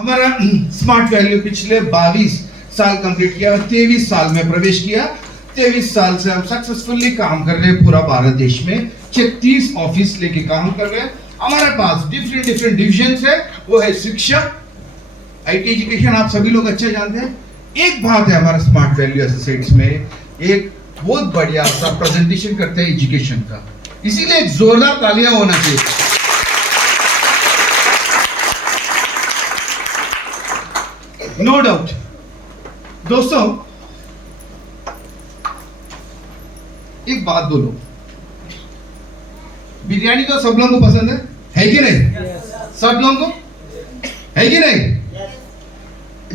हमारा smart value पिछले 22 साल कंप्लीट किया, 23 साल में प्रवेश किया। 23 साल से हम सक्सेसफुली काम कर रहे हैं पूरा भारत देश में। 36 ऑफिस लेके काम कर रहे हैं। हमारे पास डिफरेंट डिविजन है, वो है शिक्षा, आईटी एजुकेशन, आप सभी लोग अच्छे जानते हैं। एक बात है हमारा स्मार्ट वैल्यू एसोसिएट्स में, एक बहुत बढ़िया सा प्रेजेंटेशन करते हैं एजुकेशन का, इसीलिए एक जोरदार तालियां होना चाहिए। नो डाउट दोस्तों, एक बात बोलो, बिरयानी तो सब लोगों को पसंद है कि नहीं? सब लोगों को है कि नहीं?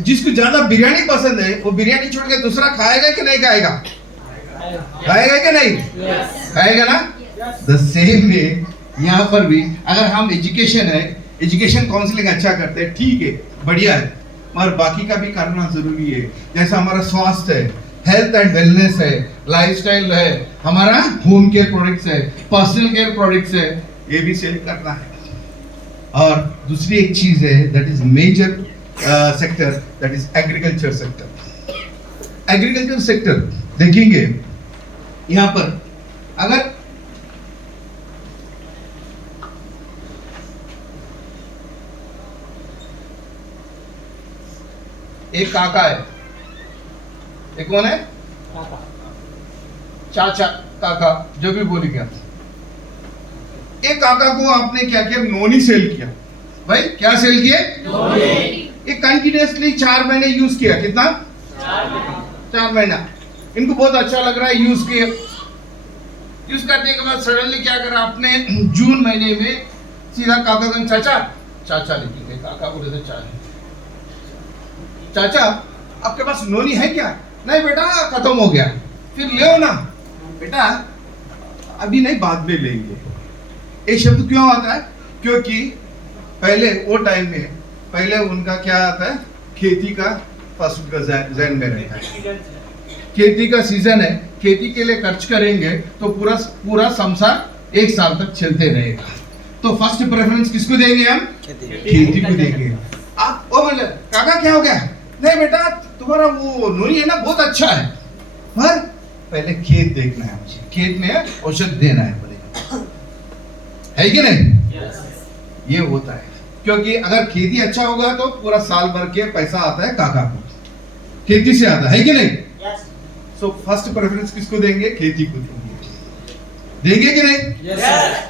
जिसको ज्यादा बिरयानी पसंद है वो बिरयानी छोड़ के दूसरा खाएगा कि नहीं खाएगा? खाएगा कि नहीं? खाएगा ना? द सेम वे यहाँ पर भी अगर हम एजुकेशन है, एजुकेशन काउंसलिंग अच्छा करते हैं, ठीक है, बढ़िया है, मगर बाकी का भी करना जरूरी है। जैसा हमारा स्वास्थ्य है, हेल्थ एंड वेलनेस है, लाइफस्टाइल है, हमारा होम केयर प्रोडक्ट्स है, पर्सनल केयर प्रोडक्ट्स है, ये भी सेल करना है। और दूसरी एक चीज है, that is major sector, that is agriculture sector. Agriculture sector देखेंगे यहां पर, अगर एक काका है, एक कौन है? चाचा, काका, जो भी बोली क्या, एक काका को आपने क्या किया? नोनी सेल किया। भाई क्या सेल किया? नोनी। एक कंटिन्यूअसली 4 महीने यूज किया। कितना? 4 महीना। इनको बहुत अच्छा लग रहा है, यूज किया। यूज करने के बाद सडनली क्या करा आपने? जून महीने में सीधा काका को, चाचा लेके गए। काका बोले थे चाचा आपके पास नोनी है क्या? नहीं बेटा, खत्म हो गया। फिर ले ना बेटा, अभी नहीं, बाद में लेंगे। ये शब्द क्यों आता है? क्योंकि पहले वो टाइम में पहले उनका क्या आता है? खेती का फर्स्ट का जहन में रहता है। खेती का सीजन है, खेती के लिए खर्च करेंगे तो पूरा संसार 1 साल तक चलते रहेगा। तो फर्स्ट प्रेफरेंस किसको देंगे हम? खेती को देंगे। आप वो बोले काका क्या हो गया? नहीं बेटा, तुम्हारा वो नोनी है ना, बहुत अच्छा है, पर पहले खेत देखना है मुझे, खेत में औषध देना है बोलेगा, है कि नहीं? ये होता है, क्योंकि अगर खेती अच्छा होगा तो पूरा साल भर के पैसा आता है काका को, खेती से आता है कि नहीं? सो फर्स्ट प्रेफरेंस किसको देंगे? खेती को देंगे कि नहीं?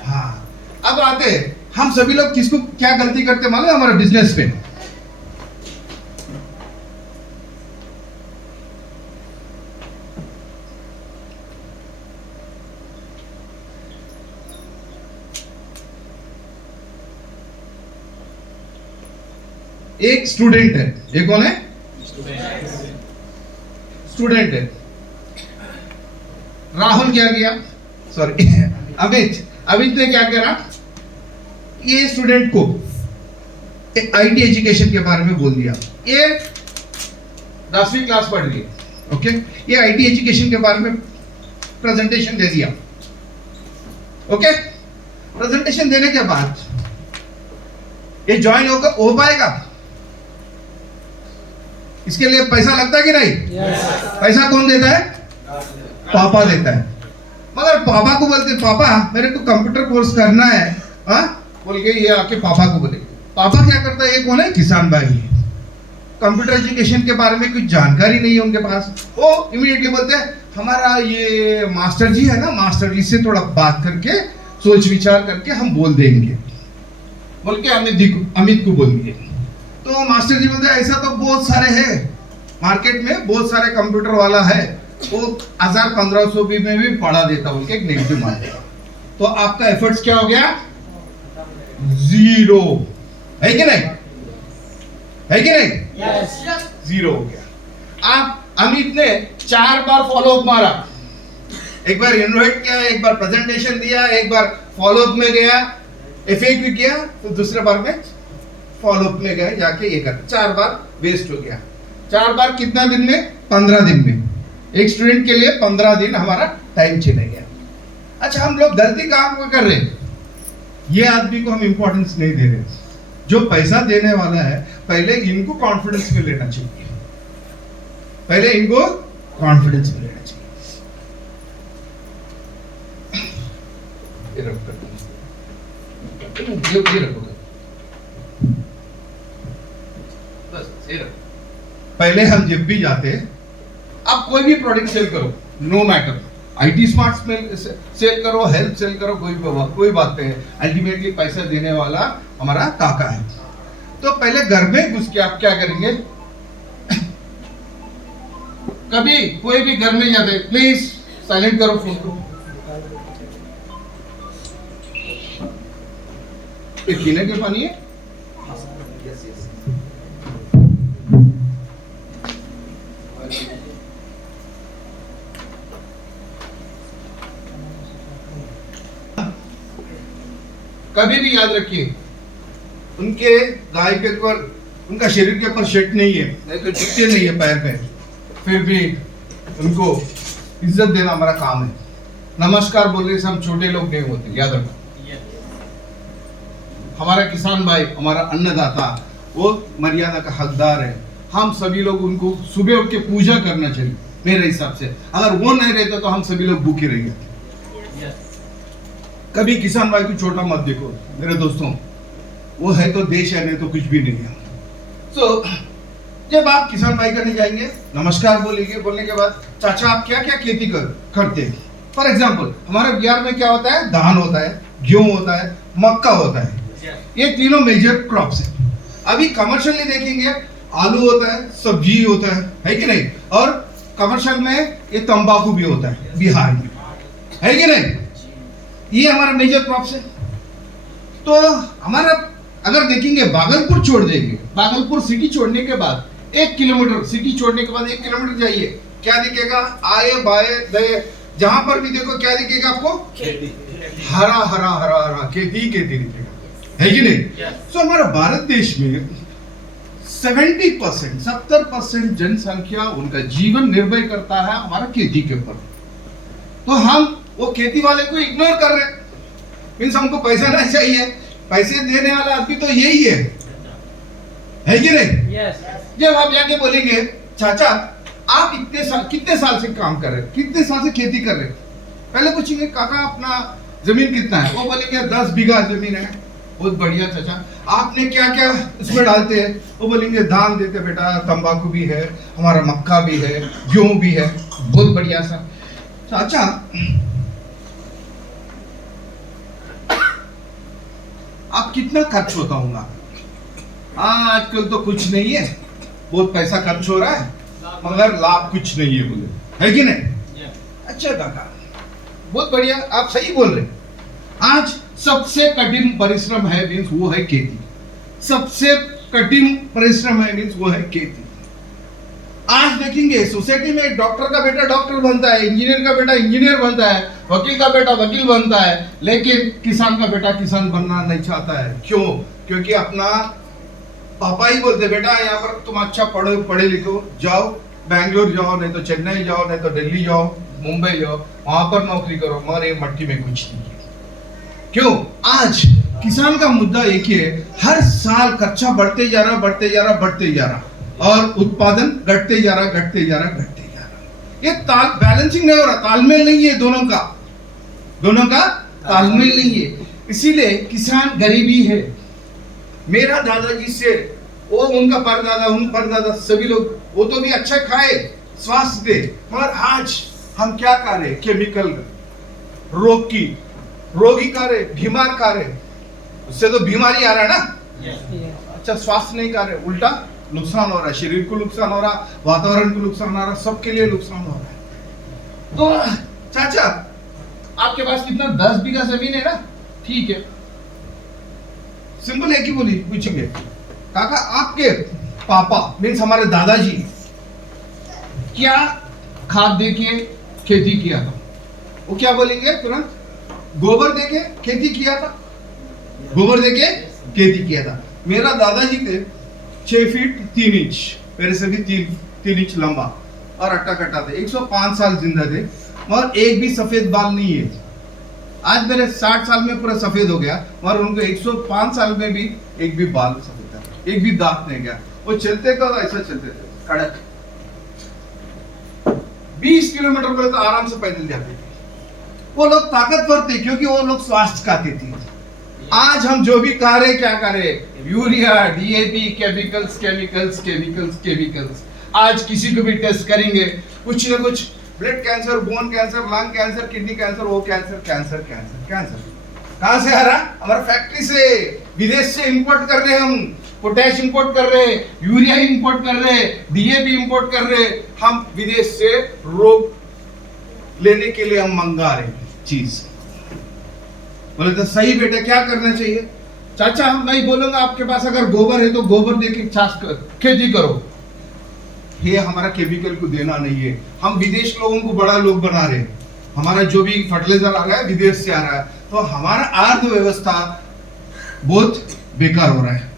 हाँ। अब आते हैं हम सभी लोग किसको क्या गलती करते मालूम है? हमारे बिजनेस पे एक स्टूडेंट है। ये कौन है? स्टूडेंट है। राहुल क्या किया? सॉरी अमित ने क्या करा? ये स्टूडेंट को आईटी एजुकेशन के बारे में बोल दिया। ये 10वीं क्लास पढ़ रही है, ओके? ये आईटी एजुकेशन के बारे में प्रेजेंटेशन दे दिया, ओके? प्रेजेंटेशन देने के बाद ये ज्वाइन हो पाएगा? इसके लिए पैसा लगता है कि नहीं? पैसा कौन देता है? पापा देता है। मगर पापा को बोलते, पापा मेरे को कंप्यूटर कोर्स करना है, हाँ बोल के ये आके पापा को बोले। पापा क्या करता है? ये कौन है? किसान भाई है। कंप्यूटर एजुकेशन के बारे में कुछ जानकारी नहीं है उनके पास। वो इमीडिएटली बोलते हैं हमारा ये मास्टर जी है ना, मास्टर जी से थोड़ा बात करके सोच विचार करके हम बोल देंगे, बोल के अमित को बोल दिए। तो मास्टर जी बोलते हैं ऐसा तो बहुत सारे हैं मार्केट में, बहुत सारे कंप्यूटर वाला है, वो 1000-1500 में भी पढ़ा देता, बोल के एक नेगेटिव मान देगा। तो आपका एफर्ट्स क्या हो गया? 0 है कि नहीं? है कि नहीं? 0 हो गया। आप अमित ने 4 बार फॉलो अप मारा, एक बार इनवाइट किया, एक बार प्रेजेंटेशन दिया, एक बार फॉलो अप में गया, एफएक्यू किया, तो दूसरे बार में फॉलो अप में गए, जाके ये कर, 4 बार वेस्ट हो गया। 4 बार कितना दिन में? 15 दिन में। एक स्टूडेंट के लिए 15 दिन हमारा टाइम चले गया। अच्छा, हम लोग गलती काम कर रहे हैं, ये आदमी को हम इंपॉर्टेंस नहीं दे रहे, जो पैसा देने वाला है पहले इनको कॉन्फिडेंस में लेना चाहिए, पहले इनको कॉन्फिडेंस में लेना चाहिए। ये रखो बस, ये रखो। पहले हम जब भी जाते हैं, आप कोई भी प्रोडक्ट सेल करो, no matter, IT smart sale करो, हेल्थ सेल करो, कोई बात नहीं है, अल्टीमेटली पैसा देने वाला हमारा काका है। तो पहले घर में घुस के आप क्या करेंगे, कभी कोई भी घर में जाते, प्लीज साइलेंट करो फोन को। ये पीने के पानी है, कभी भी याद रखिए, उनके गाय के ऊपर, उनका शरीर के ऊपर शर्ट नहीं है, नहीं तो जूते नहीं है पैर पे, फिर भी उनको इज्जत देना हमारा काम है। नमस्कार बोलने से हम छोटे लोग नहीं होते, याद रखो। हमारा किसान भाई, हमारा अन्नदाता, वो मर्यादा का हकदार है। हम सभी लोग उनको सुबह उठ के पूजा करना चाहिए मेरे हिसाब से। अगर वो नहीं रहते तो हम सभी लोग भूखे रहेंगे। कभी किसान भाई को छोटा मत देखो मेरे दोस्तों, वो है तो देश है, नहीं तो कुछ भी नहीं है। तो जब आप किसान भाई करने जाएंगे, नमस्कार बोलेंगे, बोलने के बाद चाचा आप क्या क्या खेती करते हैं। फॉर एग्जाम्पल हमारे बिहार में क्या होता है, धान होता है, गेहूं होता है, मक्का होता है, ये तीनों मेजर क्रॉप्स है। अभी कमर्शियली देखेंगे, आलू होता है, सब्जी होता है कि नहीं, और कमर्शियल में ये तंबाकू भी होता है बिहार में, है कि नहीं। ये हमारा मेजर क्रॉप्स है। तो हमारा अगर देखेंगे, भागलपुर छोड़ देंगे, भागलपुर सिटी छोड़ने के बाद 1 किलोमीटर, सिटी छोड़ने के बाद 1 किलोमीटर जाइए, क्या दिखेगा, आए बाए दए जहां पर भी देखो क्या दिखेगा आपको, खेती, हरा हरा हरा हरा खेती खेती दिखेगा, है कि नहीं। तो हमारा भारत देश में 70% जनसंख्या, उनका जीवन निर्भर करता है हमारा खेती के ऊपर। तो हम वो खेती वाले को इग्नोर कर रहे हैं, मीन्स हमको पैसा नहीं चाहिए, पैसे देने वाला आदमी तो यही है कि नहीं। जब आप जाके बोलेंगे चाचा आप कितने साल से काम कर रहे हैं, कितने साल से खेती कर रहे हैं, पहले पूछेंगे काका अपना जमीन कितना है, वो बोलेंगे 10 बीघा जमीन है। बहुत बढ़िया चाचा, आपने क्या क्या इसमें डालते हैं, वो बोलेंगे धान देते बेटा, तंबाकू भी है, हमारा मक्का भी है, गेहूं भी है। बहुत बढ़िया सा चाचा, आप कितना खर्च होता होगा, आजकल तो कुछ नहीं है, बहुत पैसा खर्च हो रहा है मगर लाभ कुछ नहीं है, बोले, है कि नहीं। अच्छा काका, बहुत बढ़िया, आप सही बोल रहे। आज सबसे कठिन परिश्रम है मीन्स वो है खेती, सबसे कठिन परिश्रम है मीन्स वो है खेती। आज देखेंगे सोसाइटी में एक डॉक्टर का बेटा डॉक्टर बनता है, इंजीनियर का बेटा इंजीनियर बनता है, वकील का बेटा वकील बनता है, लेकिन किसान का बेटा किसान बनना नहीं चाहता है। क्यों? क्योंकि अपना पापा ही बोलते बेटा यहाँ पर तुम अच्छा पढ़े लिखो, जाओ बैंगलोर जाओ, नहीं तो चेन्नई जाओ, नहीं तो दिल्ली जाओ, मुंबई जाओ, वहां पर नौकरी करो, मगर ये मट्टी में कुछ नहीं है। क्यों? आज किसान का मुद्दा एक ही है, हर साल खर्चा बढ़ते जा रहा और उत्पादन घटते जा रहा। ये बैलेंसिंग नहीं हो रहा, तालमेल नहीं है, दोनों का तालमेल नहीं है। इसीलिए किसान गरीबी है। मेरा दादाजी से वो उनका परदादा सभी लोग वो तो भी अच्छा खाए, स्वास्थ्य दे, मगर आज हम क्या खा रहे, केमिकल, रोगी खा रहे, बीमार खा रहे, उससे तो बीमारी आ रहा है ना। अच्छा स्वास्थ्य नहीं खा रहे, उल्टा नुकसान हो रहा है, शरीर को नुकसान हो रहा, वातावरण को नुकसान हो रहा, सबके लिए नुकसान हो रहा है। तो चाचा आपके पास कितना, 10 बीघा जमीन है ना, ठीक है, सिंपल एक ही बोली पूछेंगे, काका आपके पापा मीन्स हमारे दादाजी क्या खाद देके खेती किया था? वो क्या बोलेंगे तुरंत, गोबर देके खेती किया था। मेरा दादाजी थे 6 फीट 3 इंच, मेरे से भी 3 इंच लंबा और अट्टा कट्टा थे, 105 साल जिंदा थे, और एक भी सफेद बाल नहीं है। आज मेरे 60 साल में पूरा सफेद हो गया, और उनको 105 साल में भी एक भी बाल सफेद था, एक भी दांत नहीं गया। वो चलते तो ऐसा चलते थे कड़क, 20 किलोमीटर पर तो आराम से पैदल जाते थे। वो लोग ताकतवर थे क्योंकि वो लोग स्वास्थ्य खाते थे। आज हम जो भी खा रहे, क्या खा रहे? Urea, DAP, chemicals chemicals chemicals chemicals. आज किसी को भी टेस्ट करेंगे, कुछ ना कुछ blood cancer, bone cancer, lung cancer, kidney cancer, वो कैंसर कैंसर कैंसर कैंसर। कहां से आ रहा? हमारा फैक्ट्री से, विदेश से इंपोर्ट कर रहे हम, पोटैश इंपोर्ट कर रहे, यूरिया इंपोर्ट कर रहे, डीएपी इंपोर्ट कर रहे। हम विदेश से रोग लेने के लिए हम मंगा रहे चीज। बोले तो सही बेटा, क्या करना चाहिए? चाचा मैं बोलूंगा आपके पास अगर गोबर है तो गोबर देके खेती करो। ये हमारा केमिकल को देना नहीं है। हम विदेश लोगों को बड़ा लोग बना रहे हैं। हमारा जो भी फर्टिलाइजर आ रहा है विदेश से आ रहा है, तो हमारा अर्थव्यवस्था बहुत बेकार हो रहा है।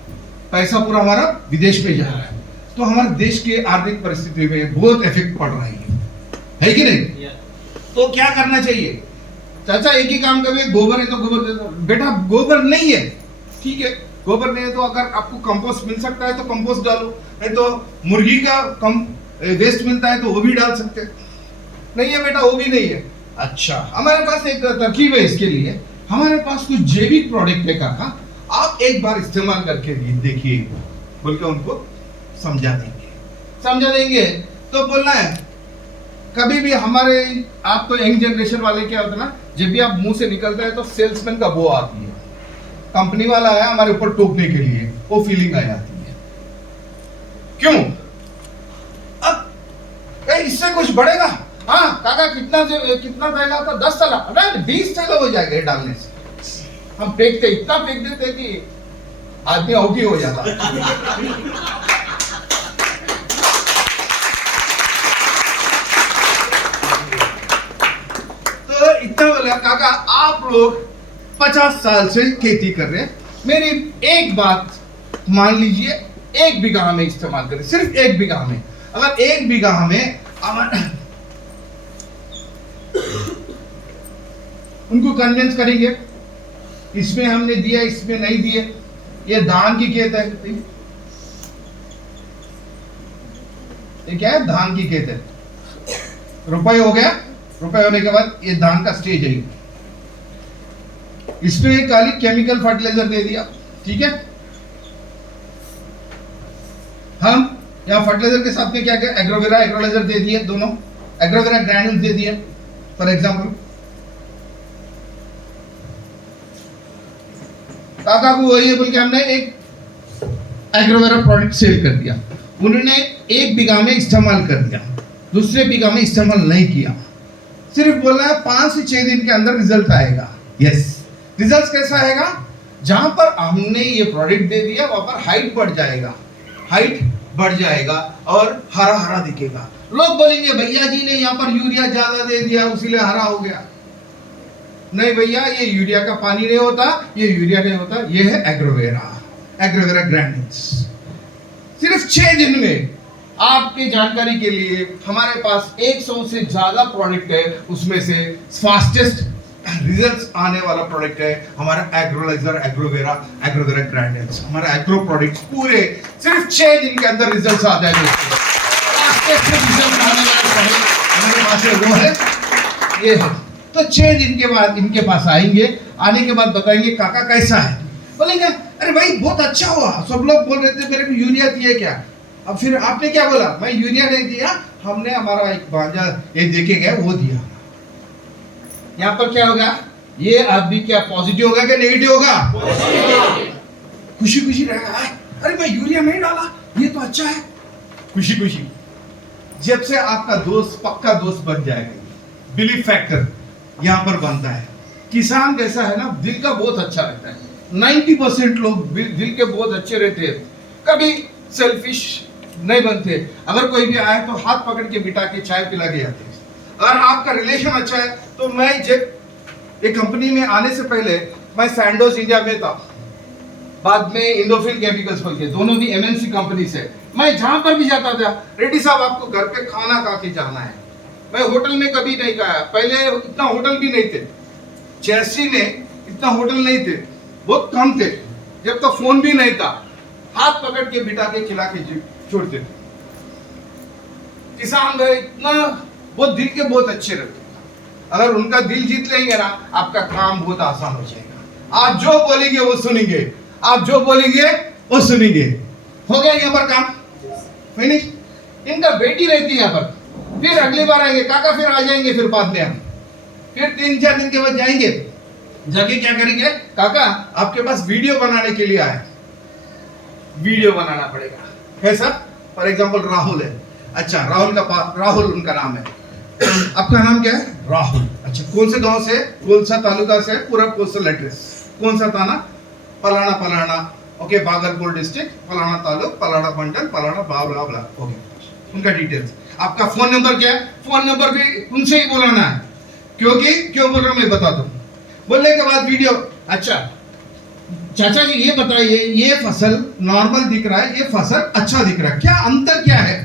पैसा पूरा हमारा विदेश में जा रहा है, तो हमारे देश की आर्थिक परिस्थिति में बहुत इफेक्ट पड़ रहा है कि नहीं? तो क्या करना चाहिए? चाचा एक ही काम करिए, गोबर है तो गोबर दे दो। बेटा गोबर नहीं है, ठीक है, गोबर नहीं है तो अगर आपको कंपोस्ट मिल सकता है तो कंपोस्ट डालो, नहीं तो मुर्गी का वेस्ट मिलता है तो वो भी डाल सकते हैं। नहीं है बेटा, वो भी नहीं है। अच्छा, हमारे पास एक तरकीब है इसके लिए। हमारे पास कुछ जैविक प्रोडक्ट है काका, आप एक बार इस्तेमाल करके देखिए, बोल के उनको समझा देंगे। तो बोलना है कभी भी हमारे, आप तो यंग जनरेशन वाले क्या होता है ना, जब भी आप मुंह से निकलता है तो सेल्समैन का वो आती है, कंपनी वाला है हमारे ऊपर टोकने के लिए, वो फीलिंग आ जाती है। क्यों? अब इससे कुछ बढ़ेगा? हाँ काका कितना देगा? तो 10 साल, अरे 20 साल हो जाएगा डालने से। हम इतना फेंक देते कि आदमी औगी हो जाता। तो इतना बोला काका, आप लोग 50 साल से खेती कर रहे हैं, मेरी एक बात मान लीजिए, 1 बीघा में इस्तेमाल करें, सिर्फ 1 बीघा में। अगर 1 बीघा में उनको कन्विंस करेंगे, इसमें हमने दिया, इसमें नहीं दिए, ये धान की खेत है, ये क्या है? धान की खेत है। रुपए हो गया, रुपए होने के बाद ये धान का स्टेज है, इसमें खाली केमिकल फर्टिलाइजर दे दिया, ठीक है। हम यहाँ फर्टिलाइजर के साथ में क्या क्या, एग्रोवेरा एग्रोलाइजर दे दिए, दोनों एग्रोवेरा ग्रैन्यूल्स दे दिए फॉर एग्जांपल। काका को वही बोल के हमने एक एग्रोवेरा प्रोडक्ट सेल कर दिया, उन्होंने 1 बीघा में इस्तेमाल कर दिया, दूसरे बीघा में इस्तेमाल नहीं किया। सिर्फ बोला है 5 से 6 दिन के अंदर रिजल्ट आएगा। यस, रिजल्ट कैसा आएगा? जहां पर हमने ये प्रोडक्ट दे दिया वहां पर हाइट बढ़ जाएगा और हरा हरा दिखेगा। लोग बोलेंगे भैया जी ने यहाँ पर यूरिया ज्यादा दे दिया इसीलिए हरा हो गया। नहीं भैया, ये यूरिया का पानी नहीं होता, ये यूरिया नहीं होता, ये है एग्रोवेरा ग्रैन्यूल्स। सिर्फ 6 दिन में, आपके जानकारी के लिए, हमारे पास 100 से ज्यादा प्रोडक्ट है, उसमें से फास्टेस्ट रिजल्ट्स आने वाला प्रोडक्ट है हमारा एग्रोवेरा ग्रैन्यूल्स। हमारा एग्रो प्रोडक्ट्स पूरे सिर्फ 6 दिन के अंदर रिजल्ट्स आ जाएंगे। फास्टेस्ट रिजल्ट आने वाला प्रोडक्ट हमारे पास है, वो है ये है। तो 6 दिन के बाद इनके पास आएंगे, आने के बाद बताएंगे काका कैसा है। बोलेंगे अरे भाई बहुत अच्छा हुआ, सब लोग बोल रहे थे मेरे को यूरिया दिए क्या। अब फिर आपने क्या बोला? मैं यूरिया नहीं दिया, हमने हमारा एक भांजा ये देखे गया वो दिया। यहाँ पर क्या होगा? ये आदमी क्या पॉजिटिव होगा क्या नेगेटिव होगा? खुशी खुशी रहेगा, अरे मैं यूरिया नहीं डाला, ये तो अच्छा है, खुशी खुशी। जब से आपका दोस्त पक्का दोस्त बन जाएगा, बिलीफ फैक्टर यहाँ पर बनता है। किसान कैसा है ना, दिल का बहुत अच्छा रहता है। 90% लोग दिल के बहुत अच्छे रहते हैं, कभी सेल्फिश नहीं बनते। अगर कोई भी आए तो हाथ पकड़ के बिठा के चाय पिला के जाते हैं। अगर आपका रिलेशन अच्छा है तो मैं जब एक कंपनी में आने से पहले मैं सैंडोज इंडिया में था, बाद में इंडोफिल केमिकल्स बोल के, दोनों भी एमएनसी कंपनी से। मैं जहां पर भी जाता था, रेड्डी साहब आपको घर पे खाना खा के जाना है। मैं होटल में कभी नहीं खाया, पहले इतना होटल भी नहीं थे, चेल्सी में इतना होटल नहीं थे, बहुत कम थे, जब तो फोन भी नहीं था, हाथ पकड़ के बिठा के खिला के छोड़ते थे। किसान भाई इतना बहुत दिल के बहुत अच्छे रहते, अगर उनका दिल जीत लेंगे ना, आपका काम बहुत आसान हो जाएगा। आप जो बोलेंगे वो सुनेंगे, आप जो बोलेंगे वो सुनेंगे। हो गया यहाँ पर काम फिनिश। इनका बेटी रहती है यहाँ पर, फिर अगली बार आएंगे काका, फिर आ जाएंगे, फिर बाद में हम फिर 3-4 दिन के बाद जाएंगे, जाके क्या करेंगे, काका आपके पास वीडियो बनाने के लिए आए, वीडियो बनाना पड़ेगा। कैसा? फॉर एग्जाम्पल राहुल है, अच्छा राहुल उनका नाम है, आपका नाम क्या है? राहुल। अच्छा, कौन से गांव से? कोलसा तालुका से, पूरा पोस्टल एड्रेस कौन सा थाना? फलाना फलाना, ओके, बागलपुर डिस्ट्रिक्ट, फलाना तालुक, फलाना मंडल, फलाना बावला बला, ओके, उनका डिटेल्स। आपका फोन नंबर क्या है? फोन नंबर भी उनसे ही बोलाना है, क्योंकि क्यों बोल रहा हूं मैं बताता हूं। बोलने के बाद वीडियो, अच्छा चाचा जी ये बताइए, ये फसल नॉर्मल दिख रहा है, ये फसल अच्छा दिख रहा है, क्या अंतर क्या है?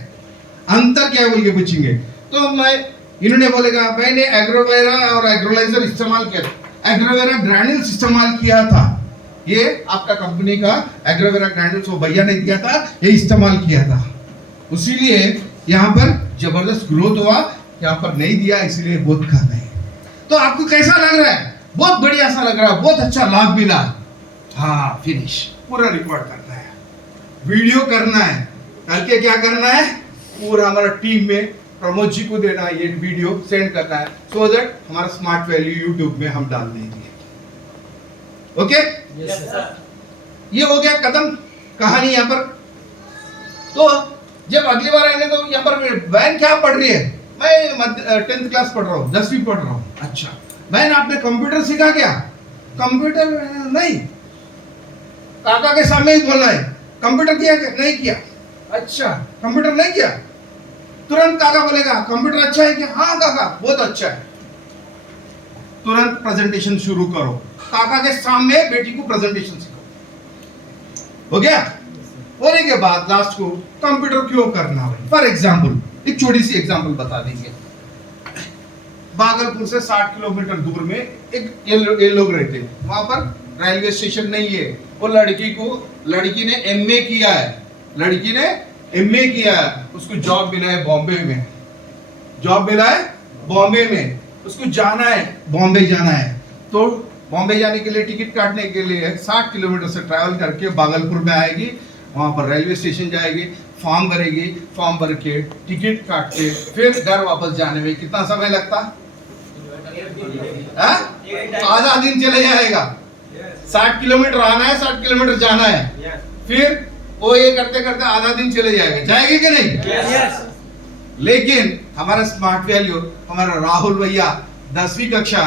अंतर क्या है बोल के पूछेंगे तो मैं, इन्होंने बोलेगा मैंने एग्रोवेरा और एग्रोलाइजर इस्तेमाल किया, एग्रोवेरा ग्रैन्यूल्स इस्तेमाल किया था, ये आपका कंपनी का एग्रोवेरा ग्रैन्यूल्स वो भैया ने दिया था, ये इस्तेमाल किया था, इसीलिए यहाँ पर जबरदस्त ग्रोथ हुआ, यहाँ पर नहीं दिया इसीलिए बहुत कम है। तो आपको कैसा लग रहा है? बहुत बढ़िया सा लग रहा है, बहुत अच्छा लाभ मिला। हाँ, फिनिश, पूरा रिकॉर्ड करना है, वीडियो करना है, करके क्या करना है, पूरा हमारा टीम में प्रमोद जी को देना है, ये वीडियो सेंड करना है, सो दैट हमारा स्मार्ट वैल्यू यूट्यूब में हम डाल देंगे। ओके, ये हो गया कदम कहानी यहाँ पर। तो जब अगली बार आएंगे तो यहाँ पर बहन क्या पढ़ रही है? मैं 10th क्लास पढ़ रहा हूँ, 10वीं पढ़ रहा हूँ। अच्छा बहन, आपने कंप्यूटर सीखा क्या? कंप्यूटर नहीं, काका के सामने ही बोलना है, कंप्यूटर किया क्या? नहीं किया। अच्छा, कंप्यूटर नहीं किया? तुरंत काका बोलेगा कंप्यूटर अच्छा है क्या? हाँ काका बहुत अच्छा है। तुरंत प्रेजेंटेशन शुरू करो, काका के सामने बेटी को प्रेजेंटेशन सिखाओ। हो गया? होने के बाद लास्ट को कंप्यूटर क्यों करना है? फॉर एग्जाम्पल एक छोटी सी एग्जाम्पल बता देंगे। भागलपुर से 60 किलोमीटर दूर में एक ये लोग रहते हैं, वहां पर रेलवे स्टेशन नहीं है। वो लड़की ने एमए किया है, लड़की ने एमए किया है, उसको जॉब मिला है बॉम्बे में, जॉब मिला है बॉम्बे में, उसको जाना है बॉम्बे जाना है। तो बॉम्बे जाने के लिए टिकट काटने के लिए 60 किलोमीटर से ट्रैवल करके भागलपुर में आएगी, वहां पर रेलवे स्टेशन जाएगी, फॉर्म भरेगी, फॉर्म भर के टिकट काट के फिर घर वापस जाने में कितना समय लगता? आधा दिन चले जाएगा। 60 किलोमीटर आना है, 60 किलोमीटर जाना है, फिर वो ये करते करते आधा दिन चले जाएगा। जाएगी कि नहीं? लेकिन हमारा स्मार्ट वैल्यू, हमारा राहुल भैया 10वीं कक्षा,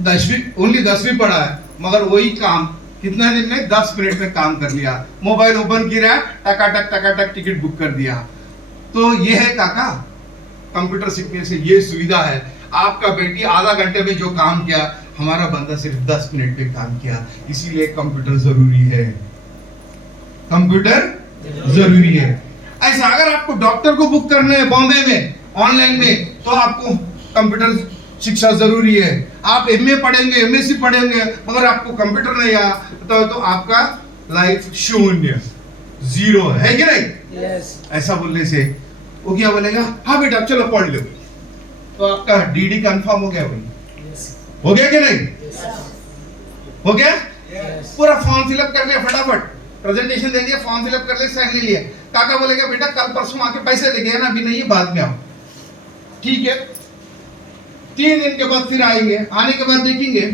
10वीं पढ़ा है, मगर वही काम कितना दिन में? 10 मिनट में काम कर लिया। मोबाइल ओपन किया, टकाटक टिकट बुक कर दिया। तो ये है काका, कंप्यूटर सीखने से ये सुविधा है। आपका बेटी आधा घंटे में जो काम किया, हमारा बंदा सिर्फ 10 मिनट में काम किया। इसीलिए कंप्यूटर जरूरी है, कंप्यूटर जरूरी है। ऐसा अगर आपको डॉक्टर को बुक करना है बॉम्बे में ऑनलाइन में, तो आपको कंप्यूटर शिक्षा जरूरी है। आप एमए पढ़ेंगे, एमएससी पढ़ेंगे, मगर आपको कंप्यूटर नहीं आया तो आपका लाइफ शून्य, जीरो है कि नहीं? yes. ऐसा बोलने से वो क्या बोलेगा? हाँ बेटा चलो पढ़ लो, तो आपका डीडी कंफर्म हो गया भाई। yes. हो गया कि नहीं? yes. हो गया? yes. पूरा फॉर्म फिलअप कर लिया, फटाफट प्रेजेंटेशन दे दिया, फॉर्म फिलअप कर लिया, साइन ले लिया। काका बोलेगा बेटा कल परसों आके पैसे देंगे ना, अभी नहीं बाद में आओ। ठीक है, 3 दिन के बाद फिर आएंगे, आने के बाद देखेंगे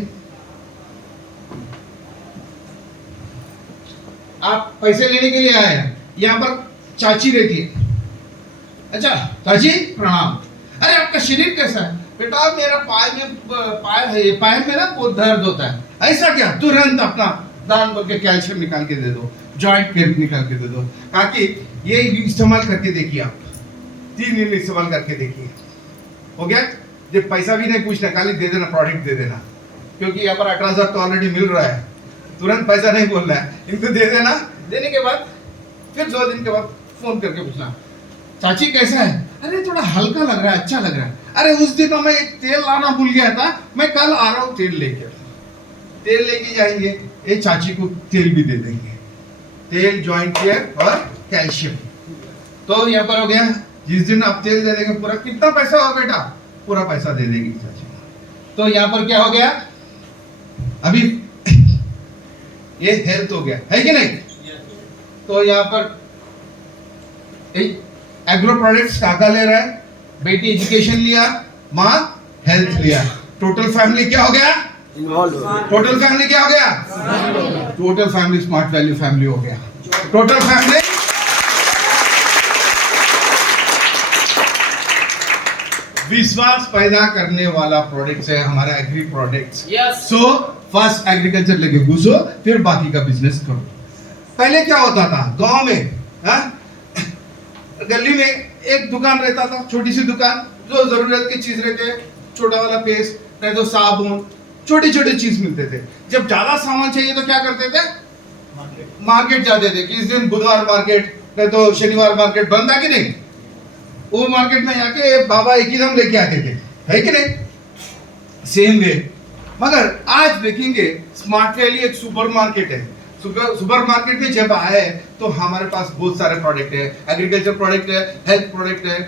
आप पैसे लेने के लिए आए हैं, यहाँ पर चाची रहती है। अच्छा चाची प्रणाम, अरे आपका शरीर कैसा है? बेटा मेरा पाय में ना बहुत दर्द होता है। ऐसा क्या? तुरंत अपना दान बोल के कैल्शियम निकाल के दे दो, जॉइंट पेन निकाल के दे दो। ताकि ये इस्तेमाल करके देखिए, आप 3 दिन इस्तेमाल करके देखिए। हो गया? जब पैसा भी नहीं पूछना, खाली दे देना, प्रोडक्ट दे देना, क्योंकि यहाँ पर 18,000 तो ऑलरेडी मिल रहा है। तुरंत पैसा नहीं बोलना है, इनको दे देना। देने के बाद फिर 2 दिन के बाद फोन करके पूछना चाची कैसा है? अरे थोड़ा हल्का लग रहा है, अच्छा लग रहा है। अरे उस दिन मैं तेल लाना भूल गया था, मैं कल आ रहा हूँ तेल लेके जाएंगे, ये चाची को तेल भी दे देंगे, तेल, जॉइंट केयर और कैल्शियम। तो यहाँ पर हो गया, जिस दिन आप तेल दे देंगे पूरा, कितना पैसा हो बेटा, पूरा पैसा दे देगी चाची। तो यहाँ पर क्या हो गया, अभी ये हेल्थ हो गया, है कि नहीं? तो यहाँ पर एग्रो प्रोडक्ट्स काका ले रहा है, बेटी एजुकेशन लिया, माँ हेल्थ लिया, टोटल फैमिली क्या हो गया? टोटल फैमिली क्या हो गया? Total family smart value family हो गया। टोटल फैमिली विश्वास पैदा करने वाला प्रोडक्ट्स है हमारा agri products. So first agriculture लेके घुसो, फिर बाकी का बिजनेस करो। पहले क्या होता था गांव में, गली में एक दुकान रहता था, छोटी सी दुकान, जो जरूरत की चीज रहते, छोटा वाला पेस्ट, नहीं तो साबुन, छोटे छोटे चीज मिलते थे। जब ज्यादा सामान चाहिए तो क्या करते थे? मार्केट जाते थे। किस दिन बुधवार मार्केट, नहीं तो शनिवार मार्केट बंद था कि नहीं, वो मार्केट में जाके बाबा एक ही दम लेके आते थे, है कि नहीं? सेम वे, मगर आज देखेंगे स्मार्ट वैली एक सुपर मार्केट है। सुपर मार्केट में जब आए तो हमारे पास बहुत सारे प्रोडक्ट है, एग्रीकल्चर प्रोडक्ट है, हेल्थ प्रोडक्ट है,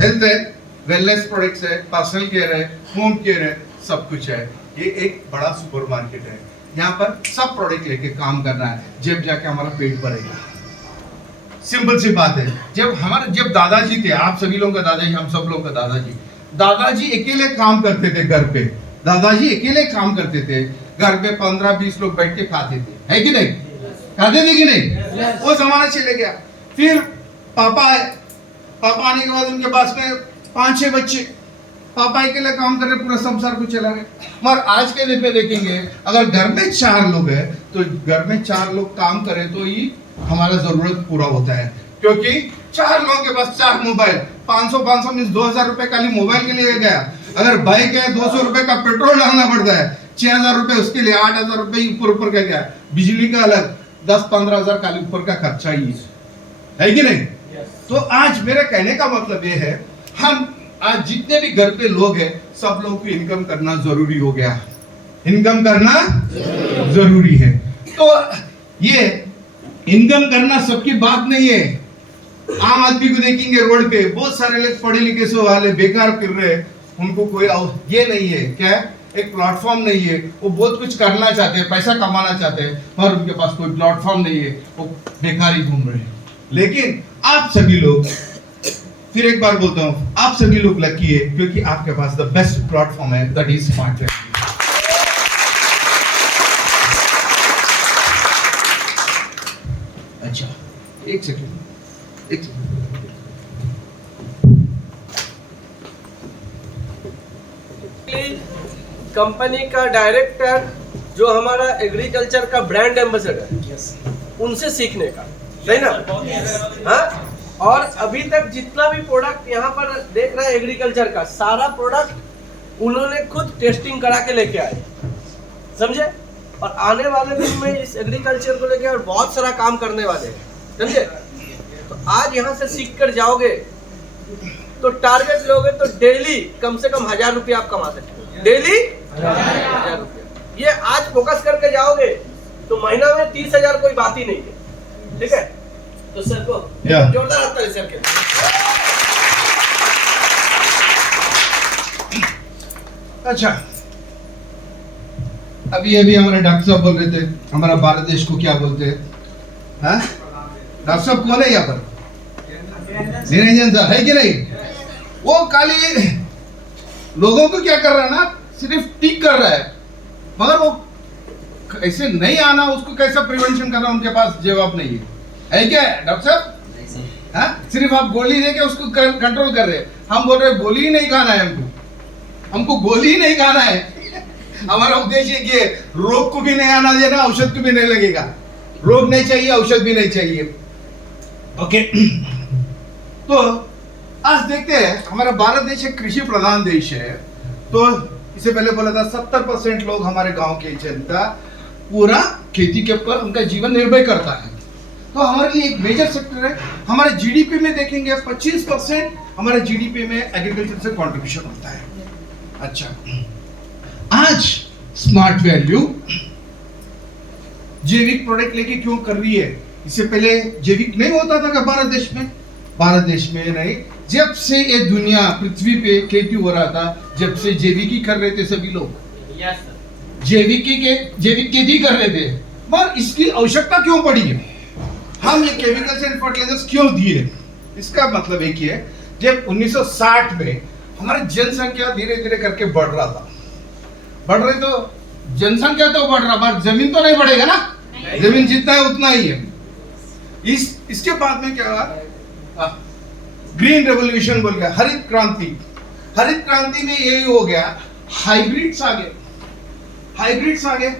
हेल्थ है, वेलनेस प्रोडक्ट्स है, पर्सनल केयर है, होम केयर है, सब कुछ है। ये एक बड़ा सुपर मार्केट है, यहाँ पर सब प्रोडक्ट लेके काम करना है, जब जाके हमारा पेट भरेगा। सिंपल सी बात है। जब दादाजी थे, आप सभी लोगों का दादाजी, हम सब लोगों का दादाजी अकेले काम करते थे घर पे, दादाजी अकेले काम करते थे घर पे, 15-20 लोग बैठ के खाते थे, है कि नहीं? खाते थे कि नहीं? वो जमाना चले गया। फिर पापा आए, पापा आने के बाद उनके पास में 5-6 बच्चे, पापा अकेले काम कर रहे, पूरा संसार को चला रहे। मगर आज के दिन में देखेंगे, अगर घर में 4 लोग हैं तो घर में 4 लोग काम करें तो ही हमारा जरूरत पूरा होता है, क्योंकि 4 लोगों के पास 4 मोबाइल, 500 मीन्स 2000 रुपए खाली मोबाइल के लिए गया। अगर बाइक है 200 रुपए का पेट्रोल डालना पड़ता है, 6000 रुपए उसके लिए, 8000 रुपए ऊपर का गया, बिजली का अलग 10-15 हजार खाली ऊपर का खर्चा ही है कि नहीं? तो आज मेरा कहने का मतलब ये है, हम आज जितने भी घर पे लोग हैं, सब लोगों को इनकम करना जरूरी हो गया, इनकम करना जरूरी है। तो ये इनकम करना सबकी बात नहीं है। आम आदमी को देखेंगे रोड पे, बहुत सारे लोग पढ़े लिखे से वाले बेकार फिर रहे, उनको कोई ये नहीं है, क्या है? एक प्लेटफॉर्म नहीं है। वो बहुत कुछ करना चाहते हैं, पैसा कमाना चाहते हैं, पर उनके पास कोई प्लेटफॉर्म नहीं है, वो बेकार ही घूम रहे हैं। लेकिन आप सभी लोग, फिर एक बार बोलता हूँ, आप सभी लोग लकी है, क्योंकि आपके पास द बेस्ट प्लेटफॉर्म है, दैट इज स्मार्ट वैली। अच्छा, एक सेकंड। कंपनी का डायरेक्टर जो हमारा एग्रीकल्चर का ब्रांड एम्बेसडर, उनसे सीखने का, सही ना? हाँ, और अभी तक जितना भी प्रोडक्ट यहाँ पर देख रहे हैं एग्रीकल्चर का, सारा प्रोडक्ट उन्होंने खुद टेस्टिंग करा के लेके आए, समझे? और आने वाले दिन में इस एग्रीकल्चर को लेके और बहुत सारा काम करने वाले हैं, समझे? तो आज यहाँ से सीख कर जाओगे तो टारगेट लोगे तो डेली कम से कम 1000 रुपया आप कमा सकते हो, डेली 1000 रुपया। ये आज फोकस करके जाओगे तो महीना में 30,000 कोई बात ही नहीं है, ठीक है? तो सर को जोरदार हाथ ताली सर के। अच्छा, अभी हमारे डॉक्टर साहब बोल रहे थे, हमारा भारत देश को क्या बोलते हैं? हाँ, डॉक्टर साहब कौन है यहाँ पर? निरंजन सर, है कि नहीं? वो खाली लोगों को क्या कर रहा है ना, सिर्फ टिक कर रहा है, मगर वो ऐसे नहीं आना, उसको कैसा प्रिवेंशन करना, उनके पास जवाब नहीं है क्या डॉक्टर साहब? हाँ, सिर्फ आप गोली देके उसको कंट्रोल कर रहे हैं। हम बोल रहे गोली ही नहीं खाना है, हमको गोली ही नहीं खाना है। हमारा उद्देश्य ये रोग को भी नहीं आना देना, औषध को भी नहीं लगेगा, रोग नहीं चाहिए, औषध भी नहीं चाहिए। ओके, तो आज देखते हैं, हमारा भारत देश एक कृषि प्रधान देश है। तो इससे पहले बोला था 70% लोग हमारे गांव के जनता पूरा खेती के ऊपर उनका जीवन निर्भर करता है। तो हमारे लिए एक मेजर सेक्टर है। हमारे जीडीपी में देखेंगे 25% हमारे जीडीपी में एग्रीकल्चर से कंट्रीब्यूशन होता है। अच्छा, आज स्मार्ट वैल्यू जैविक प्रोडक्ट लेके क्यों कर रही है? इससे पहले जैविक नहीं होता था भारत देश में? भारत देश में नहीं, जब से ये दुनिया पृथ्वी पे खेती हो रहा था, जब से जैविकी कर रहे थे सभी लोग, जैविक खेती कर रहे थे। पर इसकी आवश्यकता क्यों पड़ी है? हम ये केमिकल्स एंड फर्टिलाइजर्स क्यों दिए? इसका मतलब एक ही है, जब 1960 में हमारी जनसंख्या धीरे धीरे करके बढ़ रहा था, बढ़ रही तो जनसंख्या तो बढ़ रहा, पर जमीन तो नहीं बढ़ेगा ना, जमीन जितना है उतना ही है। इसके बाद में क्या हुआ? ग्रीन रेवोल्यूशन बोल गया, हरित क्रांति। हरित क्रांति में यही हो गया, हाइब्रिड्स आ गए, हाइब्रिड्स आ गए।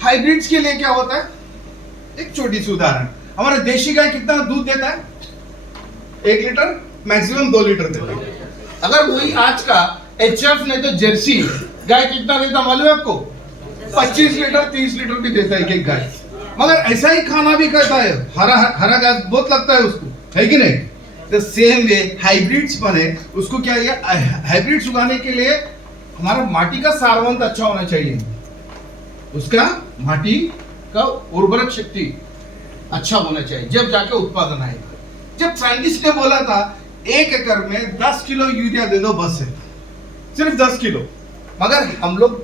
हाइब्रिड्स के लिए क्या होता है? एक छोटी सी उदाहरण, हमारे देशी गाय कितना दूध देता है? 1 लीटर, मैक्सिमम 2 लीटर देता है। अगर वही आज का एचएफ नहीं तो जर्सी गाय कितना देता मालूम है आपको? 25 लीटर 30 लीटर भी देता है एक गाय। मगर ऐसा ही खाना भी करता है, हरा हरा घास बहुत लगता है उसको, है कि नहीं? तो सेम वे हाइब्रिड्स बने, उसको क्या है, हाइब्रिड्स उगाने के लिए हमारा माटी का सारवंत अच्छा होना चाहिए, उसका माटी का उर्वरक शक्ति अच्छा होना चाहिए, जब जाके उत्पादन आएगा। जब साइंटिस्ट ने बोला था 1 एकड़ में 10 किलो यूरिया दे दो बस है, सिर्फ 10 किलो। मगर हम लोग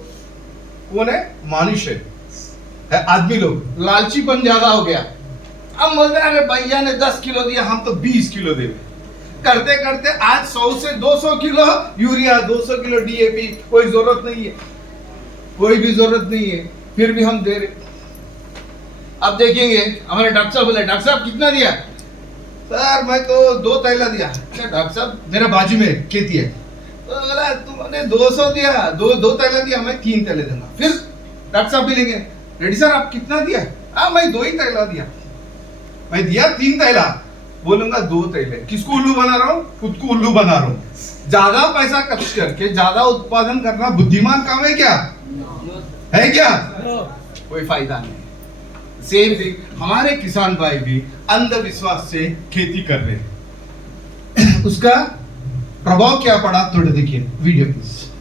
कौन है? मनुष्य है, आदमी लोग लालचीपन ज्यादा हो गया। हम बोलते हैं अरे भैया ने 10 किलो दिया, हम तो 20 किलो दे। करते करते आज 100 से 200 किलो यूरिया, 200 किलो डीएपी, कोई जरूरत नहीं है, कोई भी जरूरत नहीं है, फिर भी हम दे रहे। अब देखेंगे हमारे डॉक्टर साहब बोले, डॉक्टर साहब कितना दिया? सर मैं तो 2 थैला दिया। क्या डॉक्टर साहब, मेरा बाजू में खेती है, तो बोला तुमने 200 दिया, दो थैला दिया, मैं 3 थैले दूंगा। फिर डॉक्टर साहब मिलेंगे, रेड्डी सर आप कितना दिया? मैं 2 ही थैला दिया। मैं दिया 3 थैला, बोलूंगा 2 थैले। किसको उल्लू बना रहा हूँ? खुद को उल्लू बना रहा हूँ। ज्यादा पैसा खर्च करके ज्यादा उत्पादन करना बुद्धिमान काम है क्या? है क्या? कोई फायदा नहीं। सेम थिंग हमारे किसान भाई भी अंधविश्वास से खेती कर रहे हैं। उसका प्रभाव क्या पड़ा थोड़ा देखिए वीडियो प्लीज।